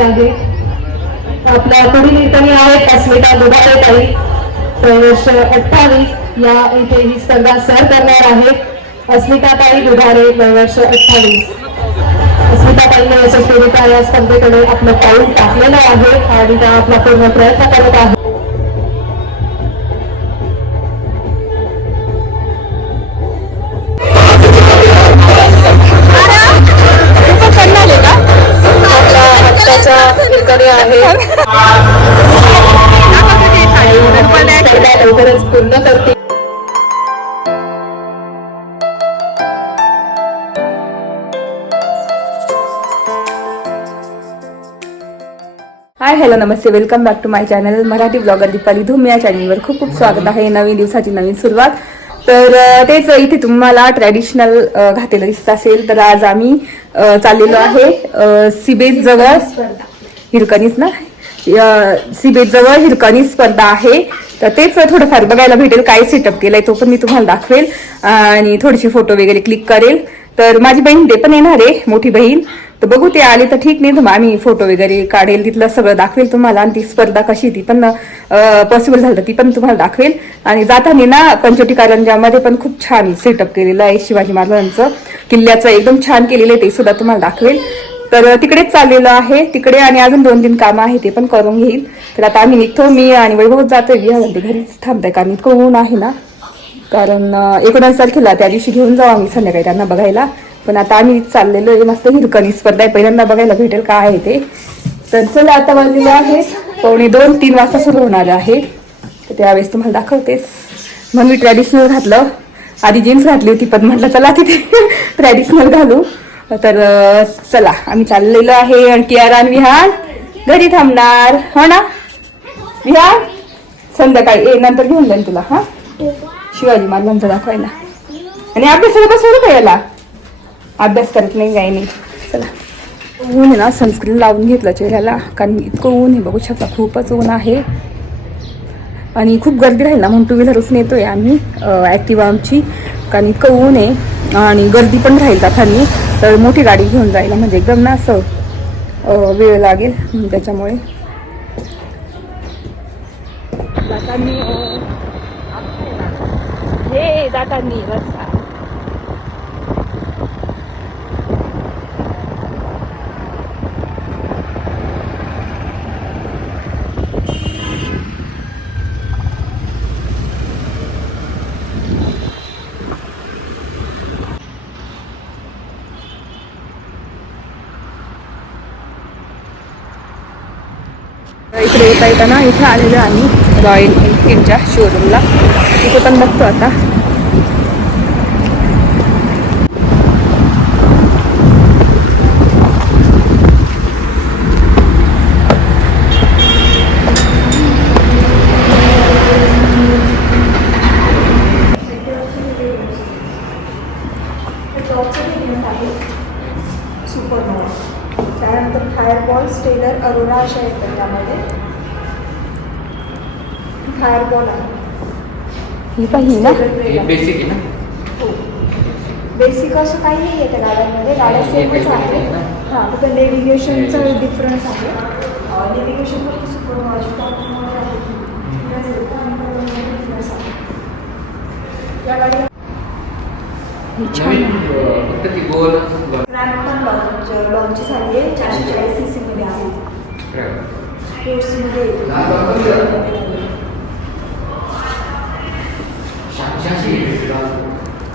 आहे. आपल्या पुढील इथं आहेत अस्मिता दुधाळे ताई. वर्ष अठ्ठावीस. या इथे ही स्पर्धा सर करणार आहेत. अस्मिता ताई दुधारे वर्ष अठ्ठावीस. अस्मिता ताईने यशस्वीरित्या या स्पर्धेकडे आपलं पाऊल टाकलेलं आहे आणि त्या आपला पूर्ण प्रयत्न करत आहे लवकरच पूर्ण करते. Hi hello Namaste. Welcome back to my channel Marathi blogger Deepali Dhoom. या चॅनलवर खूप खूप स्वागत आहे. नवीन दिवसाची नवीन सुरुवात. तर तेच इथे तुम्हाला ट्रॅडिशनल घातलेलं दिसत असेल तर आज आम्ही चाललेलो आहे सिबेज जवळ हिरकणीच ना? सिबेज जवळ हिरकणी स्पर्धा आहे. तर तेच थोडंफार बघायला भेटेल काय सेटअप केलंय तो पण मी तुम्हाला दाखवेल. आणि थोडेसे फोटो वगैरे क्लिक करेल. तर माझी बहीण ते पण येणार आहे मोठी बहीण. तर बघू ते आले तर ठीक नाही तर मग आम्ही फोटो वगैरे काढेल तिथलं सगळं दाखवेल तुम्हाला. आणि ती स्पर्धा कशी ती पण पॉसिबल झालं तर ती पण तुम्हाला दाखवेल. आणि जाताना ना पंचवटी कारंजामध्ये पण खूप छान सेटअप केलेलं आहे शिवाजी महाराजांचं. किल्ल्याचं एकदम छान केलेलं आहे ते सुद्धा तुम्हाला दाखवेल. तर तिकडेच चाललेलं आहे. तिकडे आणि अजून दोन तीन कामं आहे ते पण करून घेईल. तर आता आम्ही निघतो मी आणि वैभव जातो विहामध्ये घरीच थांबताय कारण इतकं ऊन आहे ना. कारण एकोणास तारखेला त्या दिवशी घेऊन जाऊ आम्ही संध्याकाळी त्यांना बघायला. पण आता आम्ही चाललेलो आहे मस्त हिरकणी स्पर्धा आहे. पहिल्यांदा बघायला भेटेल काय आहे ते. तर चला आता वाजलेलं आहे. पावणे दोन तीन वाजता सुरू होणार आहे. तर त्यावेळेस तुम्हाला दाखवतेच. मग मी ट्रॅडिशनल घातलं. आधी जीन्स घातली होती पण म्हटलं चला तिथे ट्रॅडिशनल घालू. तर चला आम्ही चाललेलो आहे आणि कियारा आणि विहान घरी थांबणार. हो ना? विहान संध्याकाळी. ए नंतर घेऊन जाईल तुला हा? शिवाजी महाराजांचा दाखवायला. आणि अभ्यासाला बसवलं का? याला? अभ्यास करत नाही काही नाही. चला. ऊन आहे ना सनस्क्रीन लावून घेतलं चेहऱ्याला. कारण इतकं ऊन आहे बघू शकता खूपच ऊन आहे. आणि खूप गर्दी राहील ना म्हणून टू व्हीलरच नेतोय आम्ही ॲक्टिवा आमची. कारण इतकं ऊन आहे आणि गर्दी पण राहील जातानी तर मोठी गाडी घेऊन जायला म्हणजे एकदम ना असं वेळ लागेल त्याच्यामुळे. दातांनी हे जातानी रस्ता. येता येताना इथे आलेलो आम्ही रॉयल एनफिल्डच्या शोरूमला तिथे पण बघतो आता. सुपर मॉल त्यानंतर फायरबॉल स्टेलर अरोरा अशा येतात. फायरबॉल आहे? ही पाहिजे ना? हे बेसिक आहे ना? बेसिक असं काही नाही आहे त्या गाड्यांमध्ये. गाड्या हे सेमच basic आहे आहे ना? हां फक्त नेव्हिगेशनचा डिफरन्स आहे. नेव्हिगेशन पण सुपर या गाडीला ही छान नवीन आहे. अं, फक्त ती गोल रॅम्प पण लॉन्च लॉन्च झाली आहे. चारशे चाळीस सी सीमध्ये आहे. स्पोर्ट्समध्ये येतो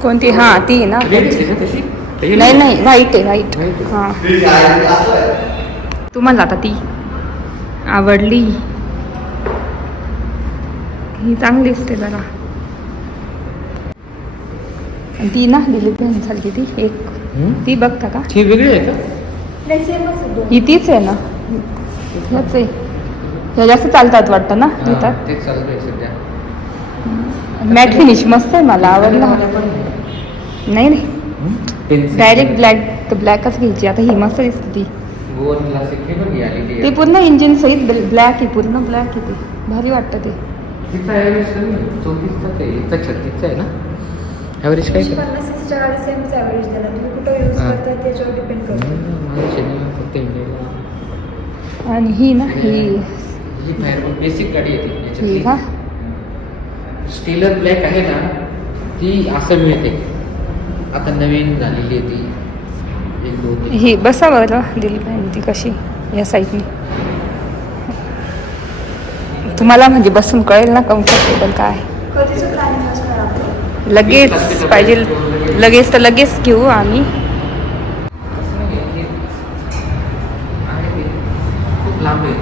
कोणती? हा ती आहे ना. नाही नाही व्हाईट आहे व्हाईट. हा. तुम्हाला आता ती आवडली. ही चांगली असते जरा. ती ना दिलीप सारखी ती एक. ती बघता का? ही वेगळी आहे का? ही तीच आहे ना. ह्याच आहे. ह्या जास्त चालतात वाटतं ना घेतात मॅट फिनिश मस्त आहे मला आवडला. नाही नाही. डायरेक्ट ब्लॅक तर ब्लॅकच घ्यायची. आता ही मस्त दिसते ती. ते पूर्ण इंजिन सहित ब्लॅक आहे पूर्ण ब्लॅक आहे ते. भारी वाटतं ते. चौतीसचा ते हिचा छत्तीसचा आहे ना? ॲव्हरेज काय? हा. आणि ही ना ही बेसिक गाडी येते ही स्टेलर ब्लॅक आहे ना ती असं मिळते. आता नवीन झालेली आहे ती. एक दोन तीन. ही बसा बरं दिली पाहिजे ती कशी या साईडने. तुम्हाला म्हणजे बसून कळेल ना कम्फर्टेबल काय. लगेच पाहिजे लगेच तर लगेच घेऊ आम्ही असं नाही आहे, हे आहे ते. खूप लांब आहे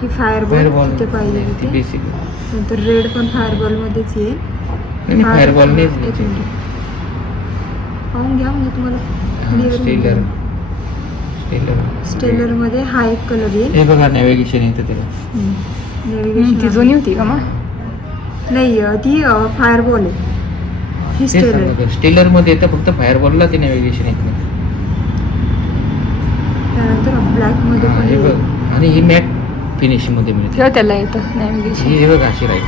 ही फायरबॉल फायरबॉल तिथे पाहिजे ती होती. बेसिक नंतर रेड पण फायरबॉल मध्येच येईल. नाही फायरबॉल एक नाही मिनिट. पाहून घ्या म्हणजे तुम्हाला स्टेलर. स्टेलर स्टेलरमध्ये. हा एक कलर येईल. हे बघा नॅव्हिगेशन येतं त्याला नेव्हिगेशन ती जुनी होती का मग? नाही अं, ती फायरबॉल आहे. ही स्टेलर स्टेलरमध्ये येतं फक्त फायरबॉलला ते नॅव्हिगेशन येत नाही. त्यानंतर ब्लॅकमध्ये हा, पण हे येईल. बघ. आणि ही मॅट फिनिशमध्ये मिळते. किंवा त्याला येतं. नॅव्हिगेशन ही हे बघ अशी राहील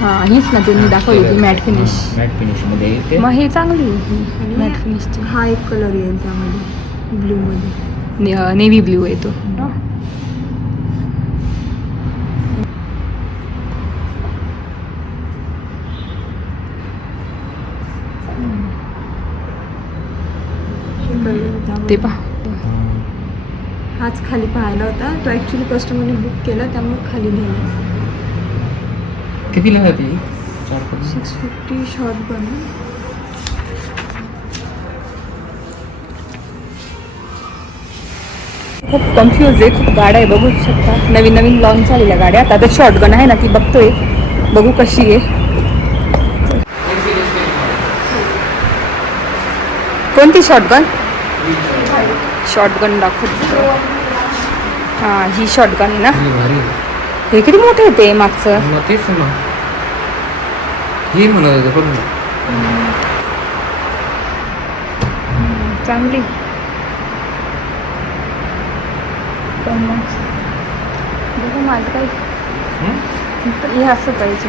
हा हीच ना त्यांनी दाखवली होती मॅट फिनिश मॅट फिनिशमध्ये येते. मग ही चांगली आहे मॅट फिनिशची हा एक कलर येईल त्यामध्ये ब्लू मध्ये नेव्ही ब्ल्यू आहे तो हे. कलर होता ते पहा. हाच खाली पाहायला होता. तो ऍक्च्युली कस्टमरने बुक केला त्यामुळे खाली नेला कितीला जाते ही? सिक्स फिफ्टी शॉर्ट पण खूप कन्फ्यूज आहे खूप गाड्या आहे बघू शकता. नवीन नवीन लॉन्च झालेल्या गाड्या. आता शॉर्टगन आहे ना ती बघतोय. बघू कशी आहे. कोणती शॉर्टगन शॉर्टगन दाखवतो. हां ही शॉर्टगन आहे ना? ही. हे किती मोठे होते मागचं? मग तेच ना. ही म्हणत होतं पण. चांगली. पण मग बघू माझं काही. हं? हे असं पाहिजे.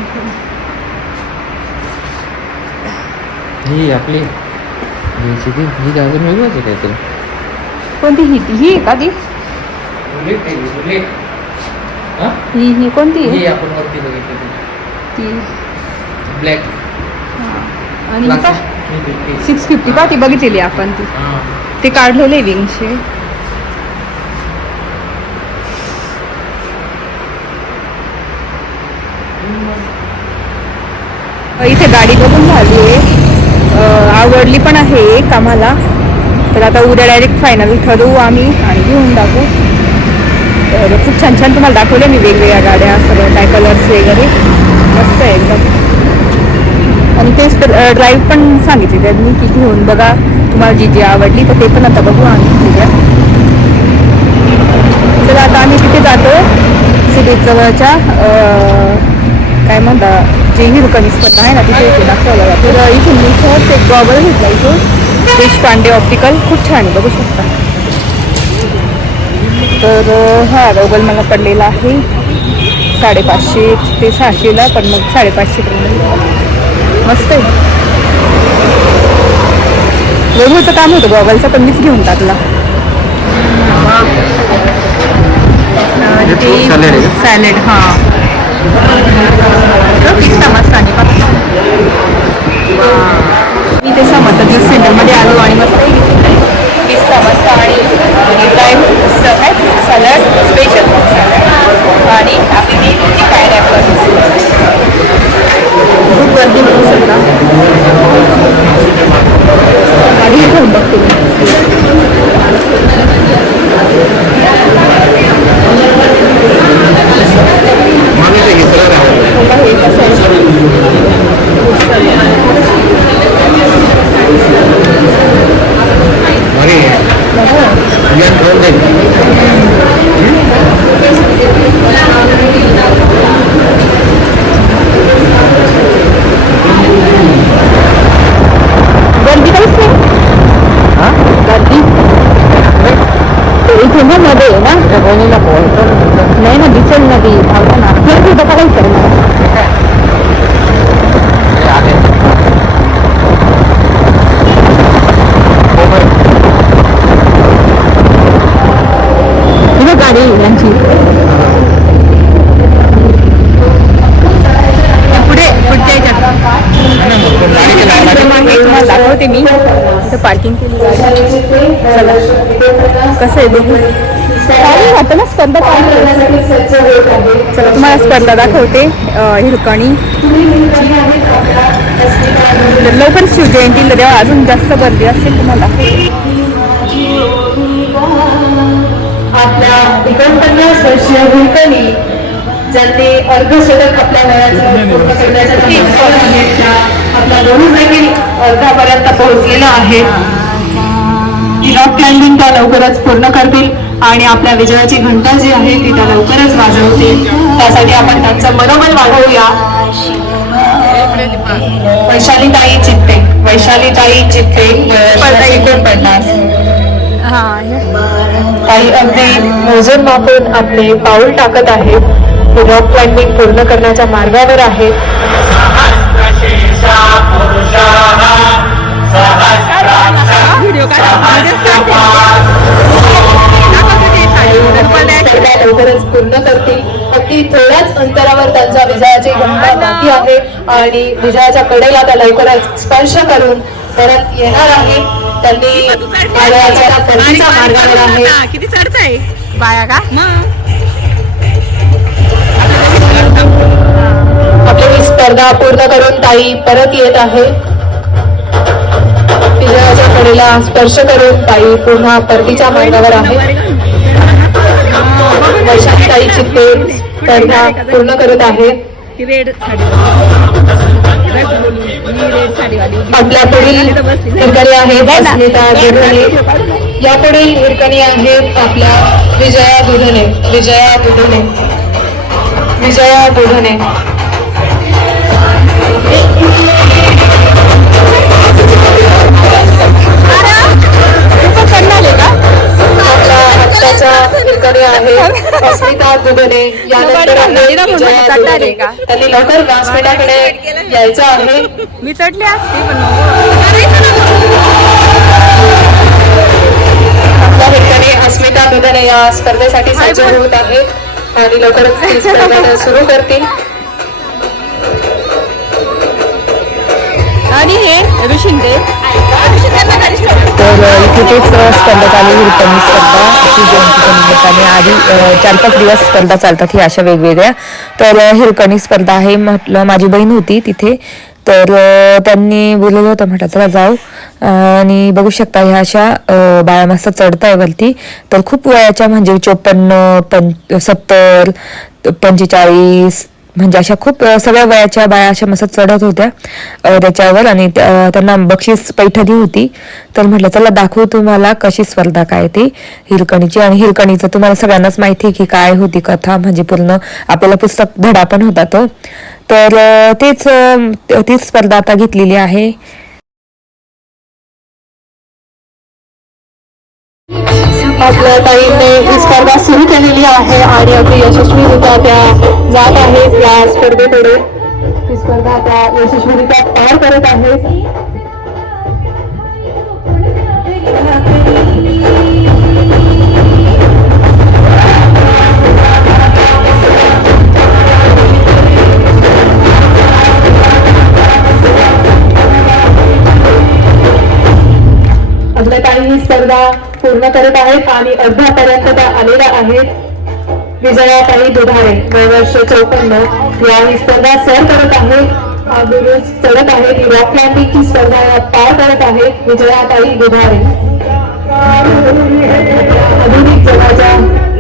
ही आपली घ्यायची ती ही आहे काहीतरी. कोणती ही? ही आहे का ती बुलेट आहे ही, बुलेट. हा? ही ही कोणती ही आहे आपण वरती बघितली ती. ब्लॅक हां. आणि ही का सिक्स फिफ्टी का ती बघितलेली आपण ती? हां. ते काढलेले विंगचे इथे गाडी बघून झाली आहे आवडली पण आहे एक आम्हाला. तर आता उद्या डायरेक्ट फायनल ठरवू आम्ही आणि घेऊन टाकू. तर खूप छान छान तुम्हाला दाखवले मी वेगवेगळ्या गाड्या सगळं काय कलर्स वगैरे. मस्त आहे एकदम. आणि तेच ड्राईव्ह पण सांगितली त्यांनी की घेऊन बघा तुम्हाला जी जी आवडली तर ते पण आता बघू आम्ही उद्या चला आता आम्ही तिथे जातो सिटीत जवळच्या काय म्हणता जे हिरकणी स्पर्धा आहे ना तिथे दाखवलं जातं. तर इथून मी सहज एक गॉगल घेतला इथून. देशपांडे ऑप्टिकल खूप छान आहे बघू शकता. तर हा गॉगल मला पडलेला आहे. साडेपाचशे ते सहाशेला पण मग साडेपाचशेपर्यंत मस्त आहे. वेगळंच काम होतं गॉगलचं पण मीच घेऊन टाकला? सॅलेड हां. पिस्ता मस्त आणि मी ते समर्थ ज्यूस सेंटरमध्ये आलो आणि मस्त पिस्ता मस्त आणि ड्राय काय fruit salad special fruit salad आणि आपली ती पायनॅपल खूप गर्दी मिळू शकता आधी घेऊन बघते मला हे हे कसं पार्किंग केली कसं आहे बघू. वाटतं ना स्पर्धा पार चालू तुम्हाला स्पर्धा दाखवते हिरकणी. लवकर शिवजयंतीला तेव्हा अजून जास्त गर्दी असेल तुम्हाला. आपल्या एकोणपन्नास वर्षीय हिरकणी ज्यांनी अर्धशतक आपल्या वयाचं पूर्ण करण्याच्या आपल्या दोन्ही देखील अर्धापर्यंत पोहोचलेल्या आहेत रॉक क्लाइम्बिंग त्या लवकरच पूर्ण करतील आणि आपल्या विजयाची घंटा जी आहे ती त्या लवकरच वाजवतील. त्यासाठी आपण त्यांचं मनोबल वाढवूया. वैशालीताई चित्ते. वैशालीताई चित्ते वयाची एकोणपन्नास हा हे. काही अगदी मोजून मापून आपले पाऊल टाकत आहेत. ते रॉक क्लाइम्बिंग पूर्ण करण्याच्या मार्गावर. स्पर्धा लवकरच पूर्ण करतील. अगदी थोड्याच अंतरावर त्यांच्या विजयाची घंटा बाकी आहे. आणि विजयाच्या कडेला त्या लवकरच स्पर्श करून परत येणार आहे. त्यांनी मार्गावर आहे. किती चढताय? बाया का? आपली स्पर्धा पूर्ण करून ताई परत येत आहे. विजयाच्या कडेला स्पर्श करून ताई पुन्हा परतीच्या मार्गावर आहे. वैशाली ताई चित्ते स्पर्धा पूर्ण करत आहे. आपल्या पुढील हिरकणी आहेत अस्मिता दुधने या पुढील हिरकणी आहेत आपल्या विजया दुधने विजया दुधने विजया दुधने हिरकणी आहेत अस्मिता दुधने यानंतर त्यांनी लवकर व्यासपीठाकडे यायचं आहे. मी चढले असते पण. अस्मिता दुधने या स्पर्धेसाठी सज्ज होत आहेत. आणि लवकरच स्पर्धा सुरू करतील. आणि हे ऋषिंदे. तर इथे तेच स्पर्धा चालू आहे रिटर्न स्पर्धा शिवजयंतीच्या निमित्ताने आधी चार पाच दिवस स्पर्धा चालतात ही अशा वेगवेगळ्या. तर हिरकणी स्पर्धा आहे म्हटलं माझी बहीण होती तिथे. तर त्यांनी बोललेलं होतं म्हटलं चला जाऊ. आणि बघू शकता ह्या अशा बाळामासा बाया मस्त चढताय वरती. तर खूप वयाच्या म्हणजे चोपन्न पं सत्तर पंचेचाळीस म्हणजे अशा खूप सगळ्या वयाच्या बाया अशा मस्त चढत होत्या त्याच्यावर आणि त्यांना बक्षीस पैठणी होती. तर म्हटलं चला दाखवू तुम्हाला कशी स्पर्धा काय ती हिरकणीची आणि हिरकणीचं तुम्हाला सगळ्यांनाच माहिती आहे की काय होती कथा म्हणजे पूर्ण आपल्याला पुस्तक धडा पण होता तो. तर तेच तीच स्पर्धा आता घेतलेली आहे. आपल्या ताईने ही स्पर्धा सुरू केलेली आहे आणि अगदी यशस्वीरित्या त्या जात आहेत या स्पर्धेकडे ही स्पर्धा त्या यशस्वीरित्या पार करत आहेत आपल्या काही स्पर्धा पूर्ण करत आहेत आणि अर्ध्यापर्यंत त्या आलेल्या आहेत विजयाताई दुधारे वय वर्ष चौपन्न. या ही स्पर्धा सर करत आहेत हा बुरुज चढत आहेत ही रॉक क्लाइम्बिंगची स्पर्धा या पार करत आहेत विजयाताई दुधारे आधुनिक जगाच्या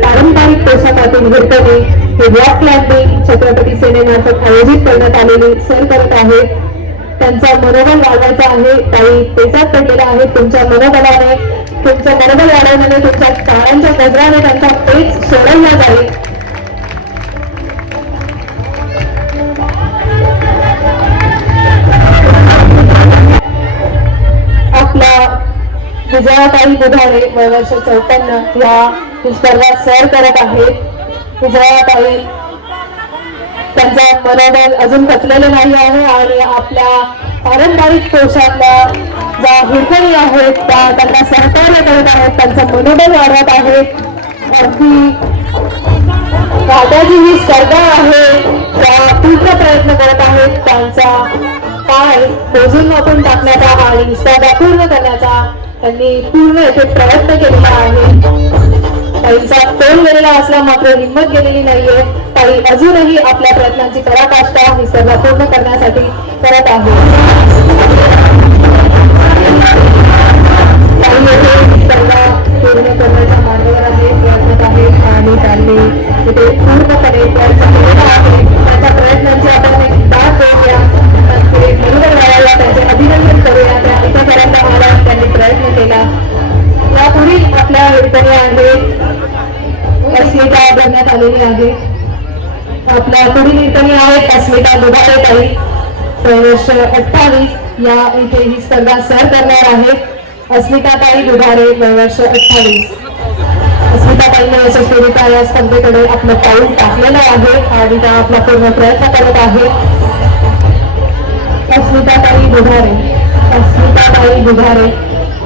पारंपरिक पोशाखातून हिरकणी हे रॉक क्लाइम्बिंग छत्रपती सेनेमार्फत आयोजित करण्यात आलेली सर करत आहेत. त्यांचा मनोबल वाढवायचा आहे. काही पेचात पडलेला आहे तुमच्या मनोबलाने तुमचं मनोबल वाढवण्याने तुमच्या टाळ्यांच्या गजराने त्यांचा पेच सोडवला जाईल आपला विजयाताई बुधारे वय वर्ष चौपन्न या ही स्पर्धा सर करत आहेत. विजयाताई त्यांचा मनोबल अजून खचलेलं नाही आहे आणि आपल्या पारंपरिक पोशाखल्या ज्या हिरकणी आहेत त्या त्यांना सहकार्य करत आहेत त्यांचं मनोबल वाढवत आहेत अगदी काट्याची ही स्पर्धा आहे त्या पूर्ण प्रयत्न करत आहेत. त्यांचा पाय मोजून वापरून टाकण्याचा आणि स्पर्धा पूर्ण करण्याचा त्यांनी पूर्ण येथे प्रयत्न केलेला आहे. ताईंचा कोण गेलेला असला मात्र हिंमत गेलेली नाहीये. ताई अजूनही आपल्या प्रयत्नांची पराकाष्ठा ही पूर्ण करण्यासाठी करत आहे. पूर्ण करण्याच्या मार्गावर आहे. प्रयत्नात आहे आणि त्यांनी इथे पूर्णपणे प्रयत्न केलेला आहे. त्यांच्या प्रयत्नांची आपण एक दाद देऊया पुढे त्यांचे अभिनंदन करूया. त्या इथपर्यंत आला त्यांनी प्रयत्न केला. यापुढील आपल्या ठिकाणी आहेत अस्मिता करण्यात आलेली आहे. आपल्या पुढील ठिकाणी आहेत अस्मिता दुधारे ताई वर्ष अठ्ठावीस. या इथे ही स्पर्धा सर करणार आहे अस्मिता ताई दुधारे वर्ष अठ्ठावीस. अस्मिता ताईने यशस्वीरित्या या स्पर्धेकडे आपलं पाऊल टाकलेलं आहे. आणि त्या आपला पूर्ण प्रयत्न करत आहे. अस्मिता ताई दुधारे. अस्मिता ताई दुधारे.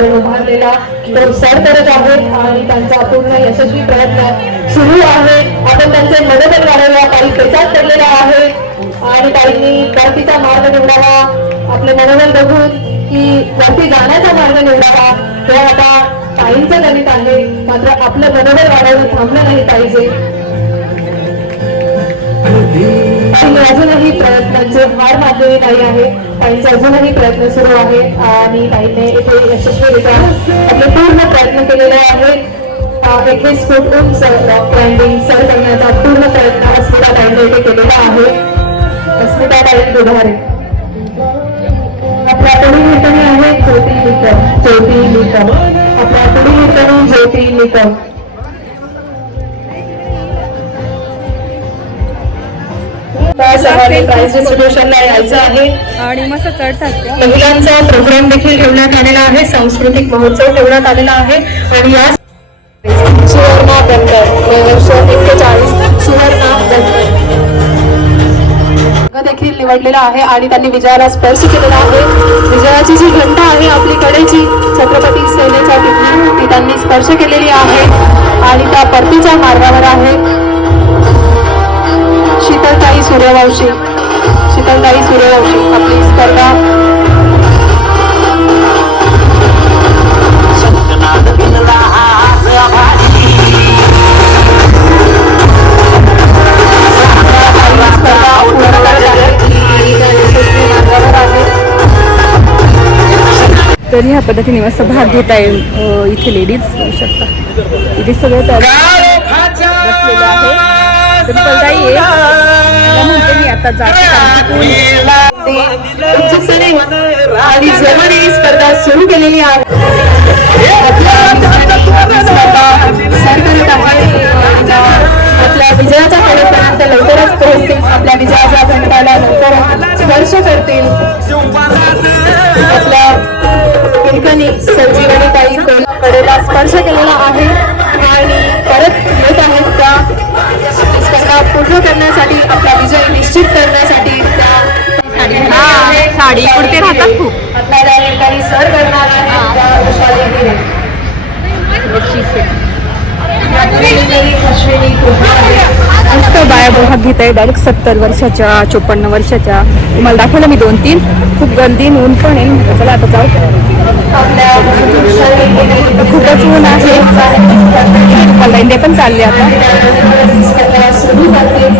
आपण उभारलेला तो सर करत आहेत आणि त्यांचा पूर्ण यशस्वी प्रयत्न सुरू आहे. आपण त्यांचे मनोबल वाढवला काही प्रचार केलेला आहे. आणि काहींनी परतीचा मार्ग निवडावा. आपले मनोबल बघून की वरती जाण्याचा मार्ग निवडावा. तेव्हा आता ताईंचं गणित आहे. मात्र आपलं मनोबल वाढवणं थांबलं नाही पाहिजे त्यांनी अजूनही प्रयत्नांचे हार मानलेली नाही आहे. त्यांचे अजूनही प्रयत्न सुरू आहेत. आणि ताईने इथे यशस्वीरित्या आपले पूर्ण प्रयत्न केलेले आहेत. एकवीस फूट उंच रॉक क्लाइम्बिंग सर करण्याचा पूर्ण प्रयत्न अस्मिता ताईने इथे केलेला आहे. अस्मिता ताई दुधारे आपल्या पुढील मित्रांनी आहे ज्योती निकम ज्योती निकम आपल्या पुढील मित्रांनी ज्योती निकम सर्वांनी प्राइज डिस्ट्रीब्युशनला यायचं आहे. आणि मस्त चढतात त्या. महिलांचा प्रोग्राम देखील ठेवण्यात आलेला आहे. सांस्कृतिक महोत्सव ठेवण्यात आलेला आहे. आणि या सुवर्णा बंदर एक्केचाळीस सुवर्णा बंदर देखील निवडलेला आहे आणि त्यांनी विजयाला स्पर्श केलेला आहे. विजयाची जी घंटा आहे आपली कडेची छत्रपती सेनेच्या तिथली ती त्यांनी स्पर्श केलेली आहे. आणि त्या परतीच्या मार्गावर आहे. शीतलताई सूर्यवंशी. शीतलताई सूर्यवंशी आपली स्पर्धा. तर ह्या पद्धतीने मस्त भाग घेता येईल इथे लेडीज होऊ शकता. इथे सगळे तर बसलेले आहे. तर आता जाते आणि स्पर्धा सुरू केलेली आहे. आपल्या विजयाच्या कार्यक्रमात लवकरच पोहोचतील. आपल्या विजयाच्या घंटाला लवकर स्पर्श करतील. आपल्या हिरकणी संजीवनी ताई कडेला स्पर्श केलेला आहे. आणि परत पूर्ण करण्यासाठी आपला विजय निश्चित करण्यासाठी साडी कुर्ते राहतात खूप. आपल्याला हे. काही सर करणार मस्त बाया भाग घेत आहे. डायरेक्ट सत्तर वर्षाच्या चोपन्न वर्षाच्या. तुम्हाला दाखवलं मी दोन तीन. खूप गर्दी ऊन पण आहे. चला आता जाऊ. खूपच ऊन आहे. मला ते पण चालले आता.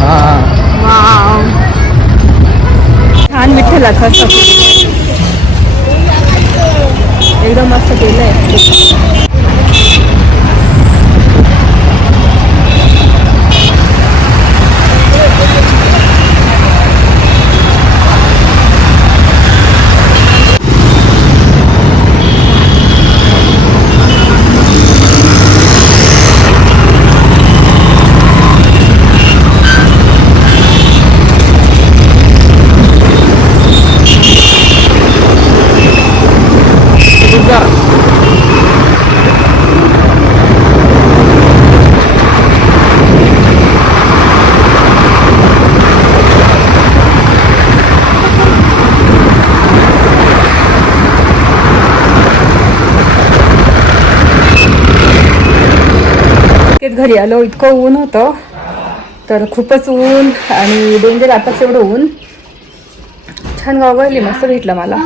वाव छान विठ्ठलाचा एकदम मस्त केलंय. घरी आलो इतकं ऊन होतं. तर खूपच ऊन आणि डेंजर आताच एवढं ऊन. छान गावगळली मस्त भेटलं मला.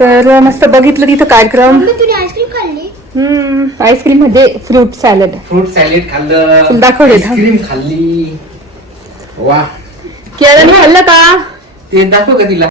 तर मस्त बघितलं तिथं कार्यक्रम. आईस्क्रीम खाल्ली? हम्म आईस्क्रीममध्ये फ्रूट सॅलड फ्रूट सॅलेड खाल्लं. तुला दाखव रे, थांब. आईस्क्रीम खाल्ली. वा. केळं खाल्लं का? ते दाखव का तिला.